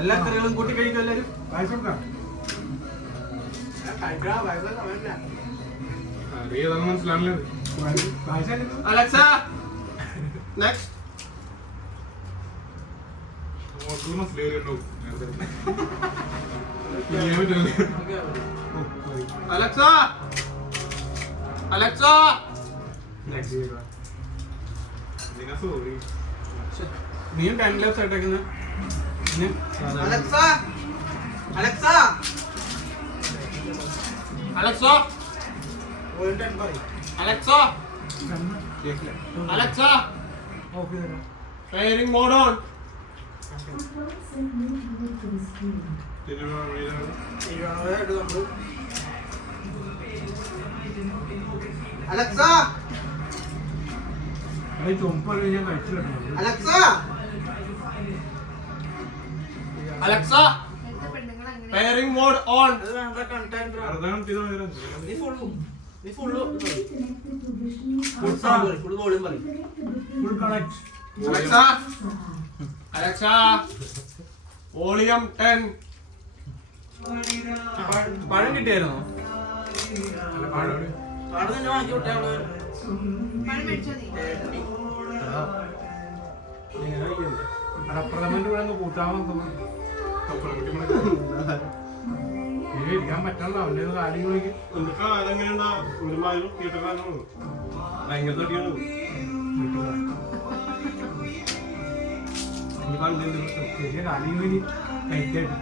എല്ലാ കറികളും കൂട്ടി കഴിക്കും എല്ലാരും. മനസ്സിലാണല്ലോ. Alexa next. അലക്സ അലക്സ നീയും ടൈം ലാപ്സ് ആയിട്ടേക്കുന്ന. Alexa Alexa Alexa Alexa Alexa firing mode on. Alexa Alexa Alexa firing mode on. Alexa Alexa volume 10. പഴം കിട്ടിയായിരുന്നോ? അടപ്രഥമന്റെ കൂടെ കൂട്ടാൻ ഇരിക്കാൻ പറ്റണ്ട. അവന്റെ കാര്യങ്ങളൊക്കെ അതെങ്ങനെയാ ഒരുമാതിരി കീട്ടക്കാരനാണ്. ഭയങ്കര തടിയാണ്. ചെറിയ കാര്യങ്ങൾ കഴിക്കായിട്ട്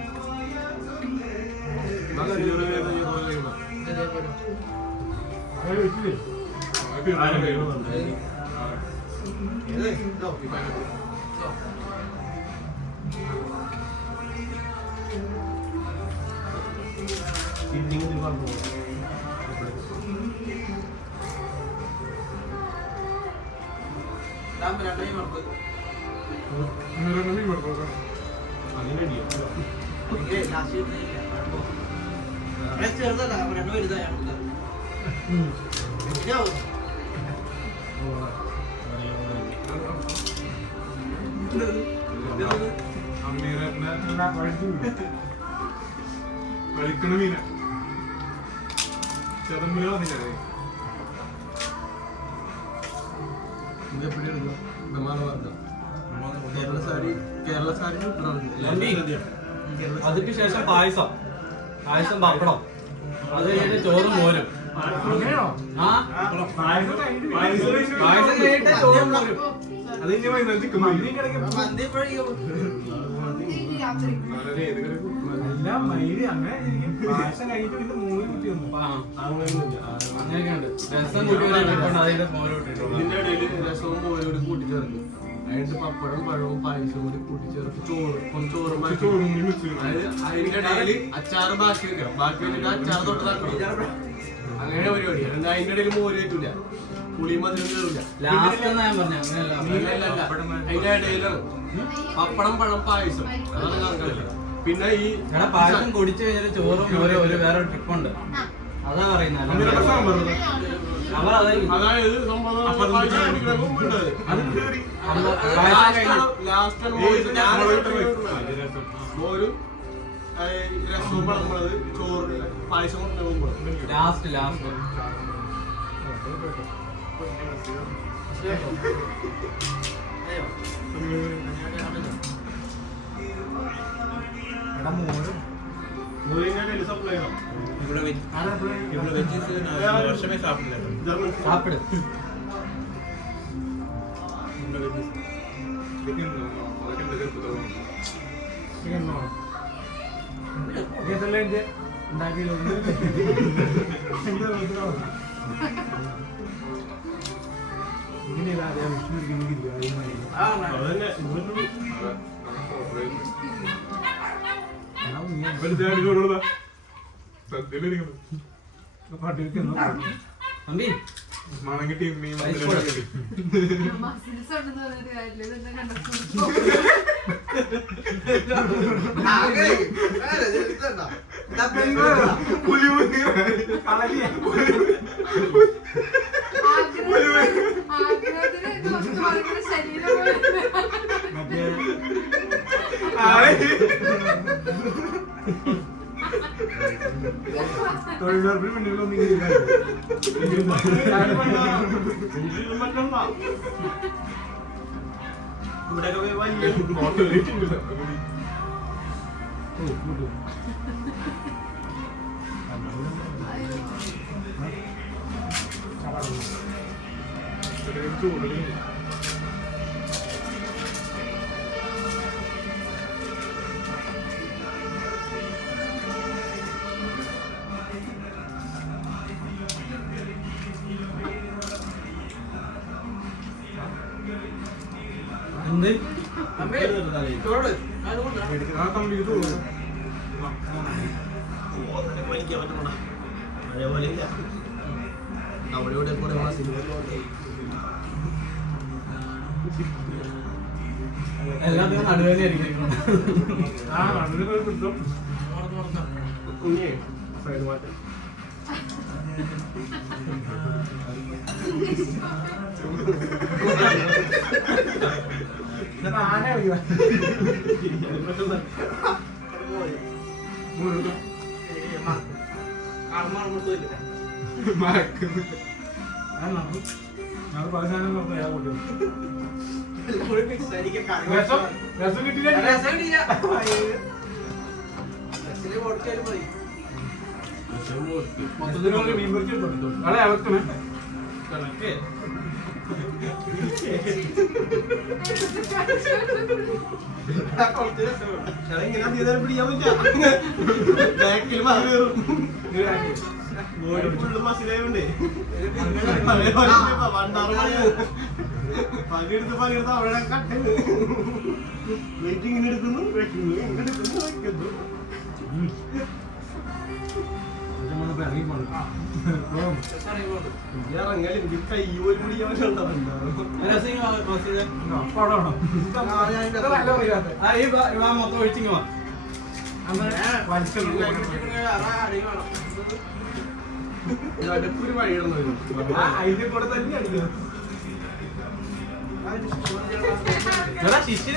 കളിക്കണ മീന ചെറുമീന വന്നില്ലേ? അതിന് ശേഷം പായസം പപ്പടം, അത് കഴിഞ്ഞിട്ട് ചോറും മോരും. പായസം കഴിഞ്ഞിട്ട് ചോറും മോരും. അത് എല്ലാം മൈര് അങ്ങനെ പായസം കഴിഞ്ഞിട്ട് പിന്നെ മോര് കുട്ടി വന്നു. അങ്ങനെയൊക്കെയുണ്ട്. രസം കൂട്ടി അതിന്റെ മോര് കൂട്ടിട്ടുണ്ട്. ഇതിന്റെ ഇടയിൽ രസവും മോരോട് കൂട്ടിച്ചേർക്കും. അതിന്റെ പപ്പടം പഴവും പായസവും കൂടി കൂട്ടിച്ചേർത്ത് ചോറും അതിന്റെ ഇടയിൽ അച്ചാറ് ബാക്കി വെക്കണം. ബാക്കി വെച്ചിട്ട് അച്ചാറ് തൊട്ട് തക്കണം. അങ്ങനെ പരിപാടി. അതിന്റെ ഇടയിൽ മോര് പറ്റൂല, പുളിയും മധുരം കയറില്ല. അതിന്റെ ഇടയിലാണ് പപ്പടം പഴം പായസം. അതാണ് കണക്കല്ല. പിന്നെ ഈ പായസം കുടിച്ചു കഴിഞ്ഞാൽ ചോറും മോരും ഒരു വേറെ ട്രിപ്പുണ്ട്. അതാ പറയുന്നത്. അതായത് മോരും രസവും പഴമുള്ളത് ചോറ് പായസം ലാസ്റ്റ് സപ്ലൈ ചെയ്യണം. இவ்வளவு வெஜ்ஜஸ் நான் வருஷமே சாப்பிடல. சாப்பிடு. മണങ്ങിട്ടി മീൻ ശരീരം തൊഴിലുറപ്പിന് പെണ്ണുങ്ങളൊന്നും ഇവിടെയൊക്കെ പോയി വലിയ എന്ത് ആ കമ്പിക്ക് തോന്നുന്നു അതേപോലെ ഇല്ല അവിടെ ഇവിടെ കുറെ സിനിമ എല്ലാത്തിനും നടുവേദനയായിരിക്കും. ആ അതിന് കിട്ടും സൈഡ് മാറ്റം ആന കളിക്കുക ഞങ്ങൾ പല സാധനം നോക്കാം ഞാൻ കൂട്ടും രസം കിട്ടില്ല മൊത്തത്തിലുള്ള മീൻ പൊരിച്ച് വളരെ അവക്കണേ പിടിക്കാൻ പറ്റില്ല ബാക്കിൽ ഫുള്ള് മസിലായോണ്ടേ പണിയെടുത്ത് പണിയെടുത്ത് അവിടെ കട്ട് വെയിറ്റിങ്ങിന് എടുക്കുന്നു വെക്കുന്നു എടുക്കുന്നു വെക്കുന്നു ഇറങ്ങല് എനിക്ക് കൈ പോലും പിടിക്കാൻ മൊത്തം ഒഴിച്ചിങ്ങ ഒരു വഴിയിടുന്നു അതിന്റെ കൂടെ തന്നെ അടിക്കുന്നു ശിശിര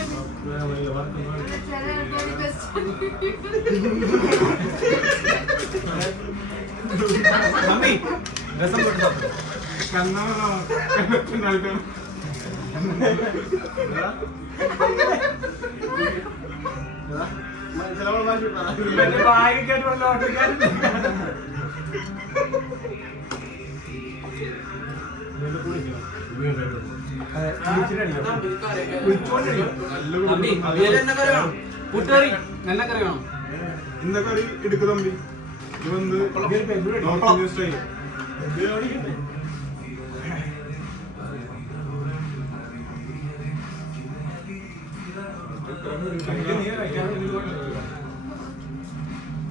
മമ്മി രസം കൊടുത്തോ മനസ്സിലാവുള്ള വായിക്കാട്ട് വല്ല ഓട്ടക്കാരും കൂട്ടുകറി നല്ല കറി വേണം. இந்த கறி எடுக்க தம்பி இது வந்து நார்த் இந்தியன் ஸ்டைல்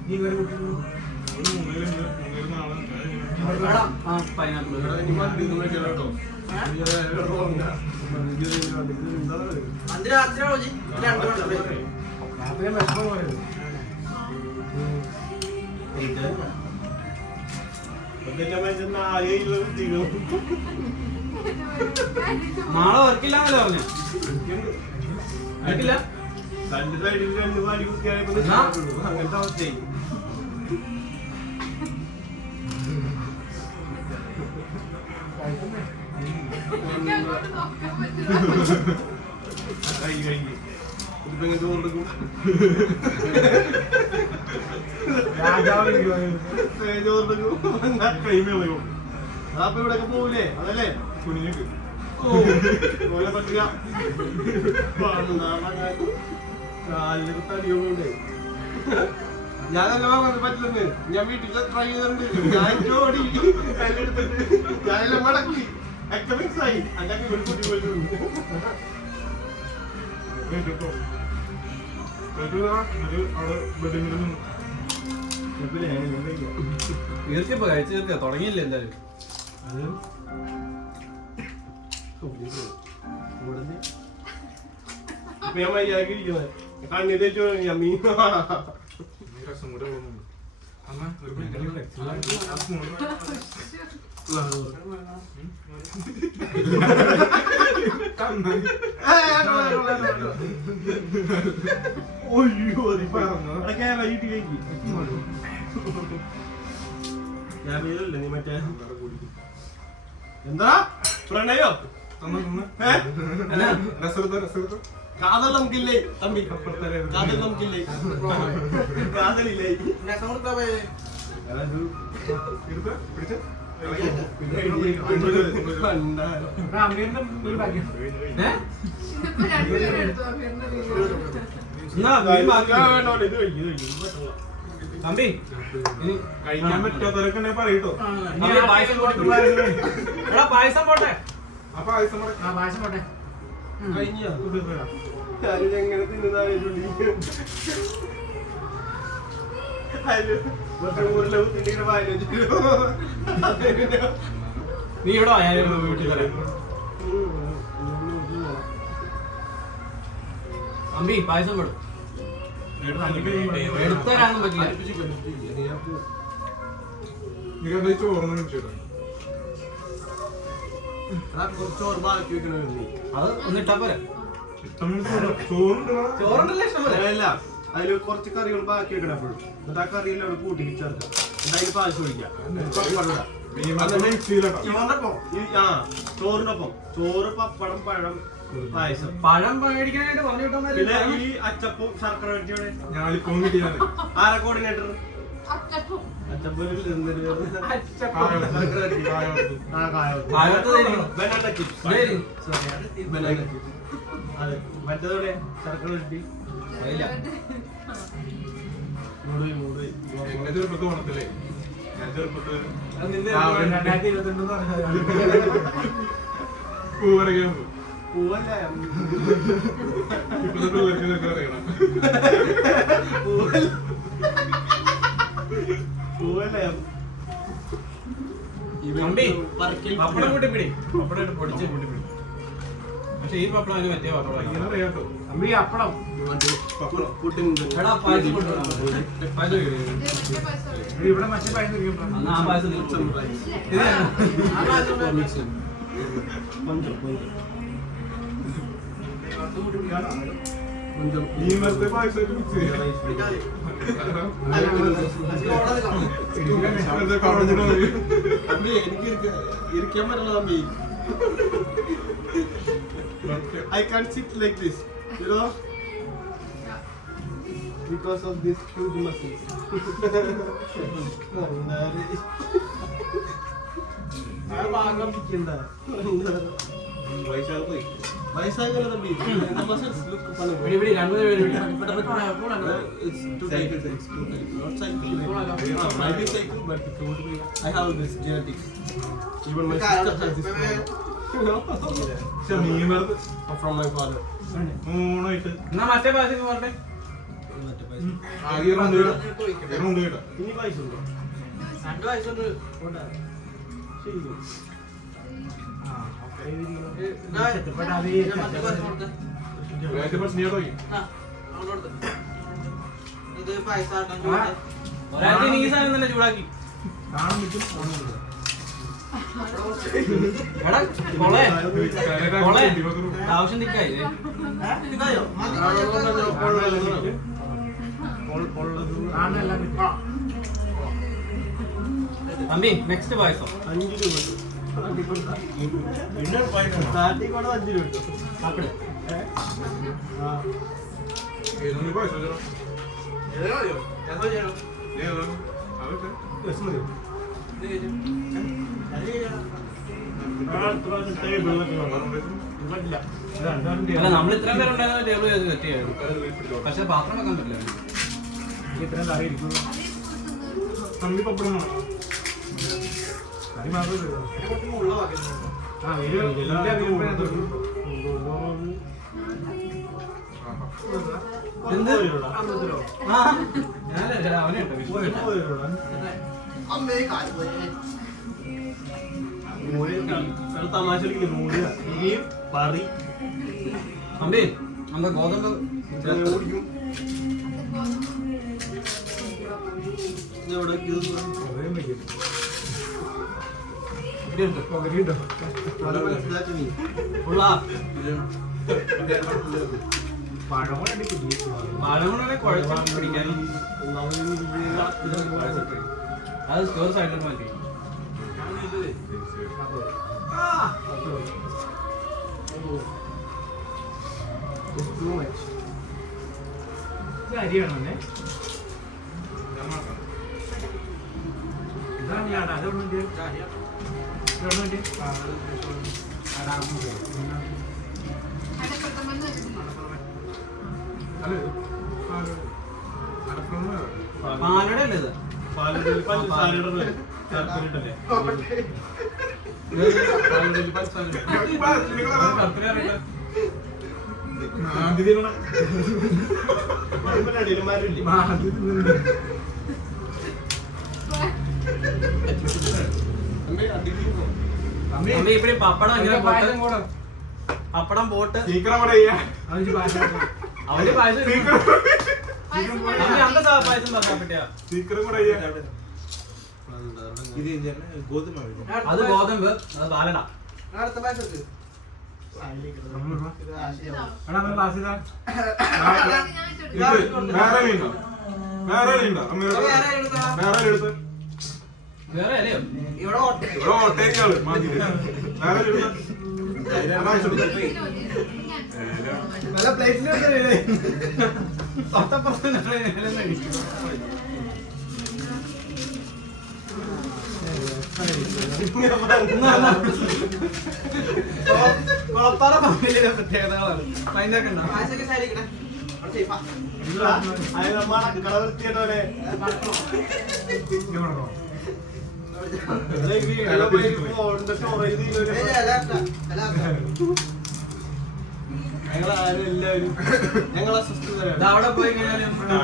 நீ கறி പൈനാപ്പിൾ നാളെ വർക്കില്ലാന്നല്ലോ പറഞ്ഞു. വർക്കില്ല രണ്ട് സൈഡിൽ രണ്ട് പാടി കുത്തിയായപ്പോ അങ്ങനത്തെ അവസ്ഥയായി അപ്പൊ ഇവിടെയൊക്കെ പോവില്ലേ അതല്ലേ കുഞ്ഞിക്ക് പോലെ പറ്റില്ല കാലിന് തടിയുണ്ട് ഞാനല്ല പറഞ്ഞത് പറ്റില്ലെന്ന് ഞാൻ വീട്ടിൽ ട്രൈ ചെയ്തിട്ടുണ്ട് ഞാൻ ഓടി കല്ലെടുത്തിട്ട് ഞാനെല്ലാം മടക്കി എക്കമിക്സ് ആയി അങ്ങനെ ഒരു കുട്ടി പോയിട്ടുണ്ട് അവിടെ ബെഡിങ്ങിലും തീർച്ചയായും കഴിച്ചു തീർക്കുക തുടങ്ങിയില്ല എന്തായാലും. ഞാൻ മര്യാദക്ക് ഇരിക്കുന്നത് കണ്ണി തേച്ചു ഞാൻ മീൻ രസം കൂടെ പോകുന്നുണ്ട് അമ്മ ഒരു ഒയ്യോ ഞാൻ വീരല്ലേ നീ മറ്റേ എന്താ പ്രണയോ കാതൽ നമുക്കില്ലേ തമ്പി കാതൽ നമുക്കില്ലേ കാതലില്ലേ തമ്പി കഴിക്കാൻ പറ്റാത്തവരൊക്കെ പറയട്ടോ. പായസം പോട്ടെ. ആ പായസം പോട്ടെ. എങ്ങനെ തിന്നുന്ന നീ ഇവിടെ വീട്ടിൽ തരാം. തമ്പി പായസം വിടും എടുത്തരാന്നും പറ്റില്ല. ചോറ് ബാക്കി വെക്കണ അത് ഒന്നിട്ടാ പോരെ. ചോറുണ്ടല്ലേ ഇഷ്ടം പോലെ. അല്ല അതില് കുറച്ച് കറികൾ ബാക്കി വെക്കണം എപ്പോഴും. എന്നിട്ട് ആ കറിയിൽ അവിടെ കൂട്ടി ചേർക്കാം. എന്നിട്ട് അതിന് പായസം ഒഴിക്കാം. ചോറിനൊപ്പം ചോറ്, പപ്പടം, പഴം, പായസം. പഴം മേടിക്കാനായിട്ട് പറഞ്ഞു പിന്നെ വിട്ടാൽ ഈ അച്ചപ്പവും ശർക്കര വരട്ടിയാണ്. ഞാലിപ്പം കിട്ടിയാണ്. ആരാ കോർഡിനേറ്റർ? അച്ചപ്പം അതെ മറ്റേതോടെ ശർക്കര വരട്ടി ചെറുപ്പത്ത് ഓണത്തില്ലേ ഞാൻ ചെറുപ്പത്ത് 2022 പൂവരയ്ക്കാൻ പൂവല്ല ഇപ്പോഴത്തെ പിള്ളേർക്ക് അറിയണം. പൂവല്ല പപ്പടം കൂട്ടി പിടി. പപ്പടം ഇട്ട് പൊടിച്ച് കൂട്ടി പിടി. പക്ഷെ ഈ പപ്പടം അതിന് പറ്റിയ പപ്പടം. ഇങ്ങനെ അറിയാട്ടോ. അമ്മി അപ്പടം എടാ പായസം കൊണ്ടുവരാം. പായസം ഇവിടെ മറ്റേ പായസം എന്നാ ആ പായസം ഈ മരത്തെ പായസമായിട്ട് മിക്സ് ചെയ്യാം. എനിക്ക് ഇരിക്കാൻ പറ്റില്ല Thampi. I can't sit like this, you know, because of this huge muscles. വയസ്സായല്ലോ Thampi. muscles look funny. പിടി പിടി രണ്ടുപേരും പിടി. It's too tight. It's too tight. Not cycle. I can cycle, but I have this genetics. Even my sister has this. പക്ഷെ മീൻ വറുത്ത് From my father. മൂന്നായിട്ട് എന്നാ മറ്റേ പായസം പറഞ്ഞേ. ആകെ കൊണ്ടുപോയിടാം. ഇനി പൈസ ഉണ്ടോ? രണ്ട് പായസം ഉണ്ട്. ശരി. ഒരാൾക്ക് ഈ സാധനം തന്നെ ചൂടാക്കി. എടാ കൊളേ കൊളേ ആവശ്യം നിക്കായി. തമ്പി നെക്സ്റ്റ് പായസം 5 രൂപ. സ്റ്റാർട്ടിങ് കൂടെ 5 രൂപ. സാപ്പിട്. അല്ല നമ്മൾ ഇത്രയും പേരുണ്ടായിരുന്ന ടേബിൾ സെറ്റ് ചെയ്യായിരുന്നു. പക്ഷെ പാത്രം വെക്കാൻ പറ്റില്ല. ഇത്രയും കറി ഇരിക്കുന്നു. തമ്പി പപ്പടം കറി മാത്രമേ തമാശ പറി തമ്പി നമ്മുടെ ഗോതമ്പ് ഓടിക്കും. പഴം കൊണ്ടാണ് കുഴച്ച് പിടിക്കാനും. അത് സ്റ്റോർ സൈഡിലോട്ട് മാറ്റി. അരിയാണോ ഇതാണ് ഞാൻ അതുകൊണ്ട് പാലട അല്ലേ ഇത്? പാലടയിൽ പഞ്ചസാരയുടെ ശർക്കര ഇട്ടല്ലേ? പാലടയിൽ പഞ്ചസാര ശർക്കര അറിയില്ല. അമ്മ ഇപ്പഴേ പപ്പടം ഇങ്ങനെ പോട്ട് പപ്പടം പോട്ട് അവന്റെ പായസം അമ്മ പായസം പറഞ്ഞാ പറ്റിയാ ഗോതമ്പ് അത് ഗോതമ്പ് അത് പാലട. വേറെ അല്ലയോ ഫാമിലിയുടെ പ്രത്യേകതകളാണ്. ഞങ്ങളെ അവിടെ പോയി കഴിഞ്ഞാൽ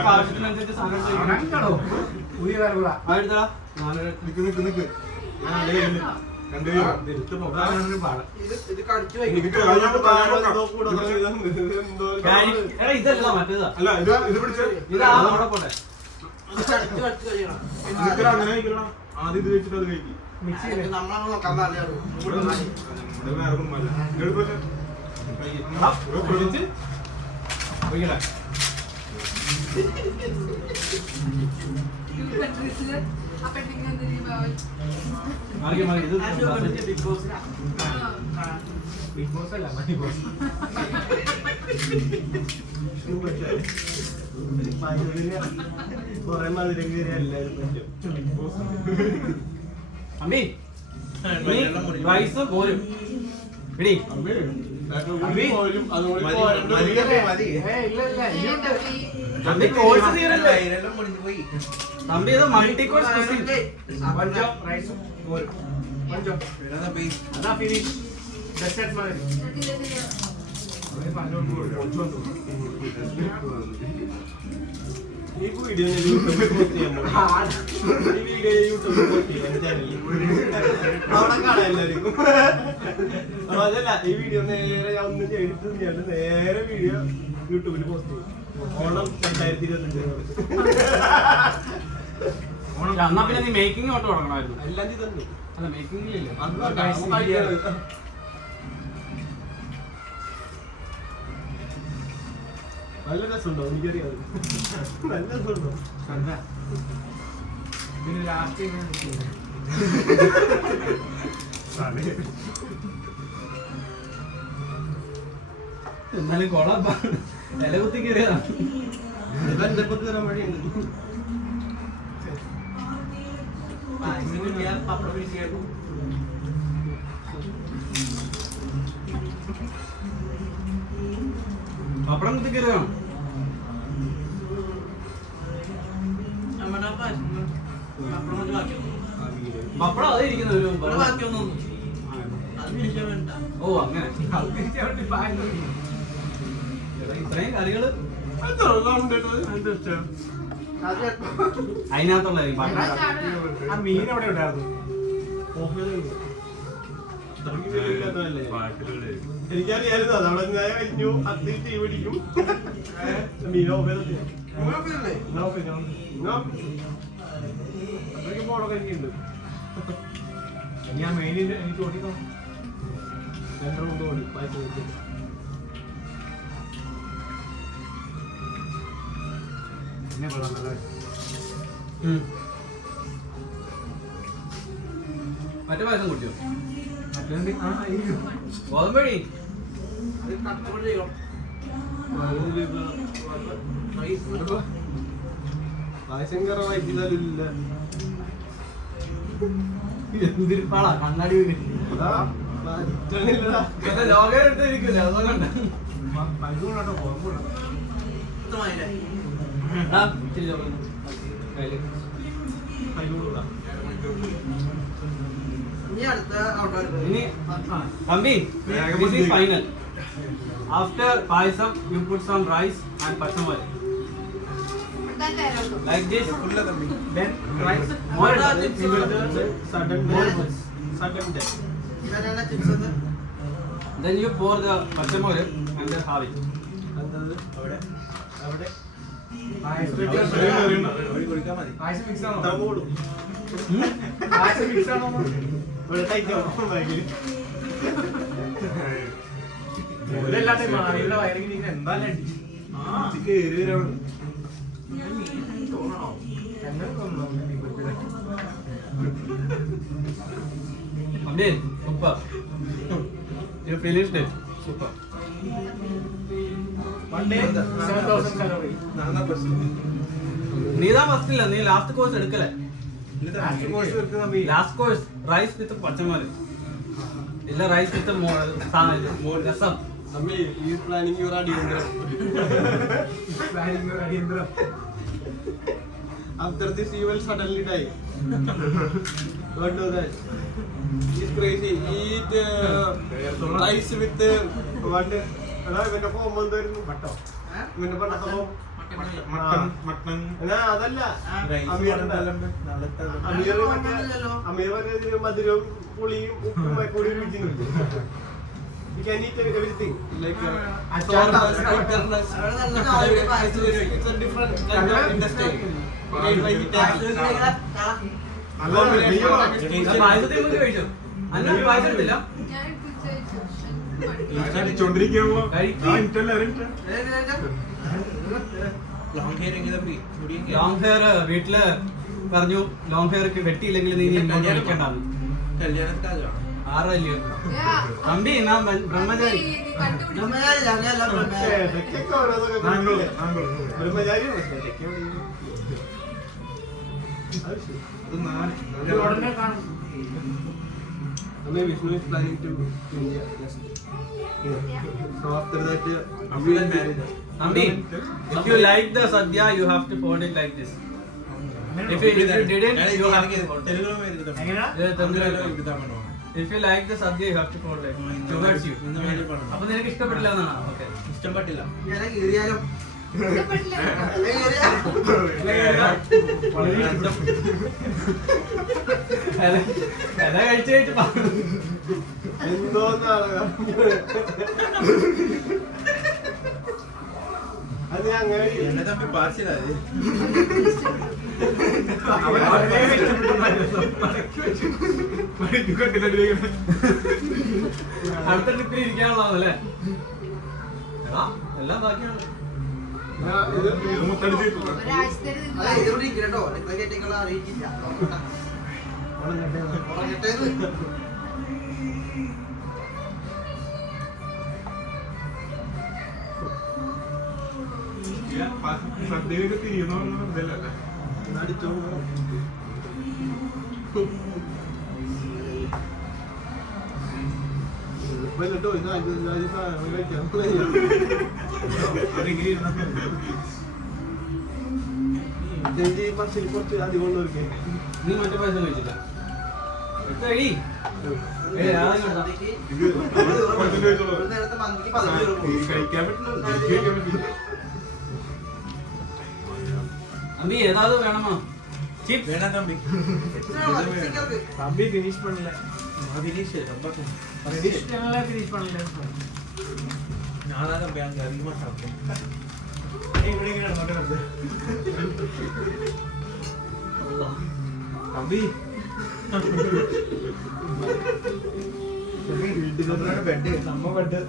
ആവശ്യത്തിനനുസരിച്ച് സാധനം പുതിയ തലമുറ ഇതല്ല മറ്റേതാ. അല്ല ഇത് പിടിച്ച ഇതാ അവിടെ പോട്ടെ. ആദ്യം ഇത് വെച്ചിട്ട് അത് കഴിക്കും. ബിഗ് ബോസ് അല്ല മണി ബോസ്. കൊറേ മധുരം കയറി എല്ലാവരും അമ്മി റൈസ് പോരും പിടി. തമ്പി കോഴ്സ് തീരല്ലേ? തമ്പി ഇത് മൾട്ടി കോഴ്സ് റൈസും പോരും. അതാ ഫിനിഷ്. ഡെസേർട്ട് മതി. ഈ വീഡിയോ യൂട്യൂബിൽ പോസ്റ്റ് ചെയ്യാൻ പോകും. ഈ വീഡിയോ യൂട്യൂബിൽ പോസ്റ്റ് ചെയ്യാൻ ചാനലിൽ അവിടെ കാണാൻ എല്ലാവർക്കും. അതല്ല ഈ വീഡിയോ നേരെ ഞാൻ ഒന്നും ചെയ്തിട്ട് നേരെ വീഡിയോ യൂട്യൂബിൽ പോസ്റ്റ് ചെയ്യും. ഓണം 2025 എന്നാ പിന്നെ നീ മേക്കിംഗ് ഓട്ട് തുടങ്ങണമായിരുന്നു. എല്ലാം ചെയ്തു. അല്ല മേക്കിംഗിലില്ല. നല്ല രസമുണ്ടോ? എനിക്കറിയാം. നല്ല രസമുണ്ടോ? പിന്നെ ലാസ്റ്റ് എന്നാലും കൊളാ ഇല കുത്തി കയറിയതാ. ഇവന്റെ ഇപ്പൊ കയറാൻ വഴിയുണ്ട്. പപ്പടം കുത്തി കയറിയോ? പപ്പടം അതേ ഇരിക്കുന്ന ഒരു ഓ അങ്ങനെ ഇത്രയും കറികള് അതിനകത്തുള്ള ആ മീൻ എവിടെ ഉണ്ടായിരുന്നു? എനിക്കറിയായിരുന്നു അതവിടെ ഞാൻ കഴിഞ്ഞു. അത് തീ പിടിക്കും. മീനോ അത്രയ്ക്ക് പോണോ കഴിക്കുന്നുണ്ട്. ഞാൻ മെയിനിൽ എനിക്ക് ഓടിക്കണം. 2 റൗണ്ട് ഓടി പായ്ക്ക് കൊടുത്തു. പിന്നെ കൊള്ളാം. മറ്റേ പായസം കുടിയോ? മറ്റേ ആ ഇരിക്കും. ഗോതമ്പഴി ഭയങ്കര വൈകില്ല. എന്തിരിപ്പാളാ കണ്ണാടി ലോകം എടുത്തിരിക്കില്ല അതുകൊണ്ട് പൈസ കൊണ്ടാട്ടോ കുഴപ്പമില്ല. ഇനി Thampi this is final. After payasam you put some rice and pachamari like this. Then rice. More Sudden death. then you pour the pachamari and then have it. Payasam mix ആണോ? പായസം മിക്സ് ആണോ? ഇതല്ലാതെ ഇവിടെ വയറിങ് എന്തായാലും അടി. Amir, super. You finished it. Super. One day 7,000 calories. നീതാ first ഇല്ല, നീ last course എടുക്കലേ. Last course എടുക്കുന്ന തമ്പി. ലാസ്റ്റ് കോഴ്സ് റൈസ് വിത്ത് പച്ചമാരി ഇല്ല rice with rasam. Planning your അടിയന്തരം. Planning your അടിയന്തരം. After this you will suddenly die. Don't do that. It's crazy. Eat rice with one. അതാ ഇവന്റെ ഫോം എന്തായിരുന്നു? പട്ടോ. ഇവന്റെ പണ്ടത്തെ ഫോം. മട്ടൺ. അതല്ല അമീർ പറഞ്ഞ മധുരവും പുളിയും ഉപ്പും കൂടി രുചിയുണ്ട്. You can eat everything like it's a different kind of industry made by Italy. പായസത്തിൽ നമുക്ക് കഴിച്ചു. അല്ല പായസം എടുത്തില്ല. ലോങ് ഹെയർ വീട്ടില് പറഞ്ഞു ലോങ് ഹെയർ വെട്ടിയില്ലെങ്കിൽ നീ ഇങ്ങോട്ട് വിളിക്കണ്ടാന്ന്. ആറല്ലോ തമ്പി ഞാൻ ബ്രഹ്മചാരി. ഉടനെ കാണും. Vishnu is planning to India next. So after that, Thampi, if you like the sadhya, you have to fold it like this. If you didn't, you have to fold it. എങ്ങനെയാ? If you like the sadhya, you have to fold it towards you. അപ്പൊ നിനക്ക് ഇഷ്ടപ്പെട്ടില്ല എന്നാണ്. Okay ഇഷ്ടപ്പെട്ടില്ല. എല്ലാം കഴിച്ചു കഴിച്ചു എന്തോന്നാണ് അത് അങ്ങനെ എന്നെ തമ്പി പാർസലായി. അടുത്ത ട്രിപ്പിൽ ഇരിക്കാനുള്ളതല്ലേ എല്ലാം ബാക്കിയാണ്. സദ്യയിലേക്ക് തിരിയുന്ന ഇതല്ലേ അടിച്ചോ കേട്ടോ ഇത് കഴിക്കാം പശയിൽ കുറച്ച് അധികം കൊണ്ടുവരേ നീ മറ്റേ പായസം കഴിച്ചില്ല. കഴി കഴിക്കാൻ പറ്റില്ല. അമ്പി ഏതാത് വേണമോ? ചിപ്സ് വേണം തമ്പി. தம்பி ஃபினிஷ் பண்ணல. ஃபினிஷ் ரொம்ப ஃபினிஷ் பண்ணல ஃபினிஷ் பண்ணல. நானா தம்பி அங்க அதிகமா சாப்பிட்டேன். ഇവിടെ ഇങ്ങനെ നടക്കുന്നത്. தம்பி വീട്ടിലാണ് ബെഡ്. നമ്മ ബെഡ്.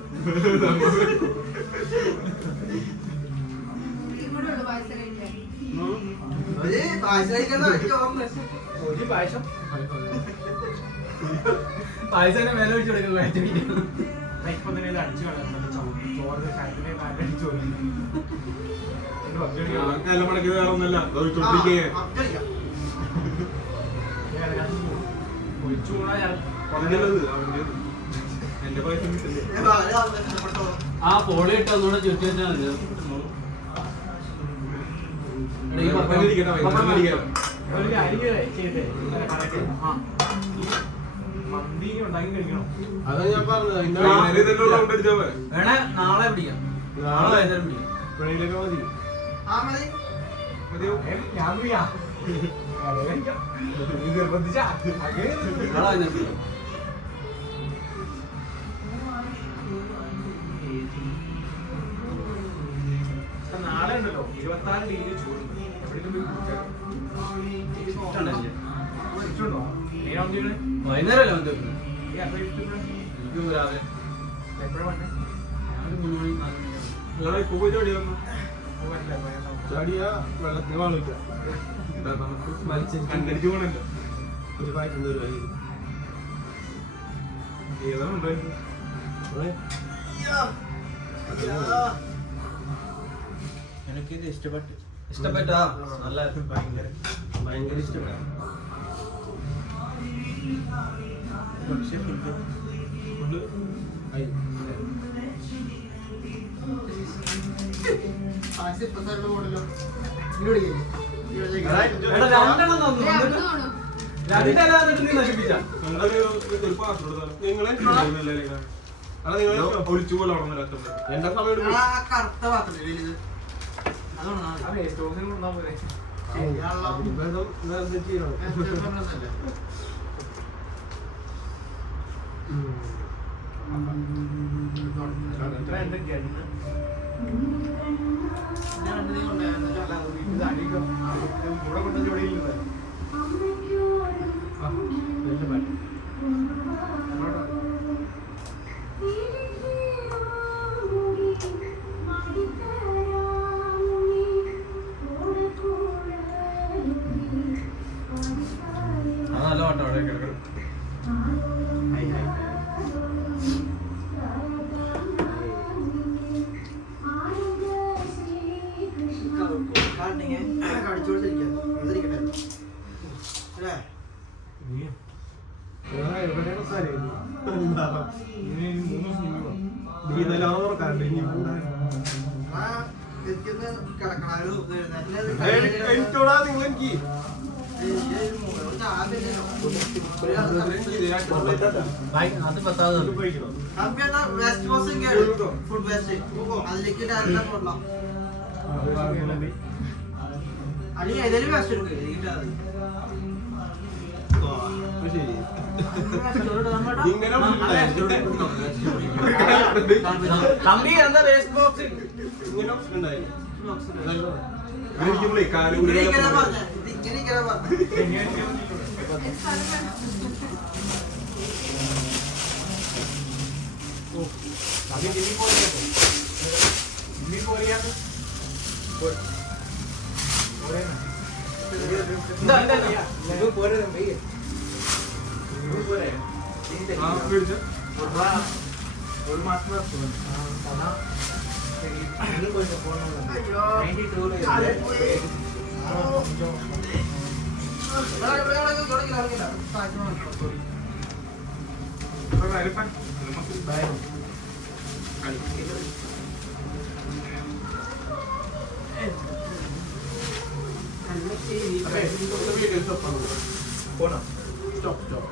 പായസം ഒരു പായസം പായസം മേലെ ഒഴിച്ചു കൊടുക്കും ഇപ്പൊ തന്നെ ഇത് അടിച്ചു കളയുന്നുണ്ട് ചോറ് ശരത്തിനെ അടിച്ചു മടക്കി വേറൊന്നല്ല ചൊട്ടിക്കേ ഒഴിച്ചു കൂടാ എന്റെ പൈസ കിട്ടില്ലേ ആ പോളി ഇട്ട് ഒന്നുകൂടെ ചുറ്റി വെച്ചാൽ മതി ഒരു അരി ചെയ്തേ മന്തി ഉണ്ടാക്കി കഴിക്കണം. അതാ ഞാൻ പറഞ്ഞത് വേണേ നാളെ പിടിക്കാം. നാളെ വൈകുന്നേരം പിടിക്കാം. ഞാൻ പോയാ നിർബന്ധിച്ചാ നാളെ വൈകുന്നേരം പിടിക്കാം. നാളെ ഉണ്ടല്ലോ 26 ഡിഗ്രി ചൂട്. എവിടെയും പോയി കുടിച്ചാൽ ഇഷ്ടമുണ്ടോ? വൈകുന്നേരമല്ലേ വന്ന് വെക്കുന്നത്? എപ്പോഴാണ് എനിക്ക് രാവിലെ വന്നേ? ഒരു 3 മണി 4 മണി. ചാടിയ വെള്ളത്തിന് വാങ്ങില്ല കണ്ടടിച്ചു പോണല്ലോ ഒരു പായസം തരുവായി ഏതാണ് ഉണ്ടായത് എനിക്കിത് ഇഷ്ടപ്പെട്ടു ഇഷ്ടപ്പെട്ടാ? നല്ല ഭയങ്കര ഇഷ്ടപ്പെട്ടു പക്ഷേ ഫുഡ് ആയി എടാ, രണ്ടെണ്ണം തന്നു. രണ്ടെണ്ണം തന്നിട്ട് നീ നശിപ്പിച്ച. ഒളിച്ചു പോലെ എന്റെ സമയം എടുക്കും. അതെ സ്റ്റോക്കിന് കൊണ്ടാ പോലെ ഭേദം വേറെ ചെയ്യണം എന്റെ ഗണ്ണ് കൂടെ കൊണ്ട ജോഡിയില്ല അത് നല്ല പാട്ടോ അവിടെ കിടക്കണം. എവിടെയാണ് സ്ഥലം 3 ദിവസം എനിക്കോടാ നിങ്ങൾ എനിക്ക് അത് പത്താതെ ഫുഡ് വേസ്റ്റ് അതിലേക്ക് ഡയറക്റ്റ് പോടണം അല്ലെങ്കിൽ ഏതെങ്കിലും വേസ്റ്റ് എടുക്കുക ശരി ഇങ്ങനെ തമ്പി എന്താ വേസ്റ്റ് ബോക്സ്? ഇങ്ങനെ ഓപ്ഷൻ ഉണ്ടായി ഇങ്ങനെ പറഞ്ഞ ഇങ്ങനെ പറഞ്ഞു ഒരു മാസം വീഡിയോ സ്റ്റോപ്പ് സ്റ്റോപ്പ്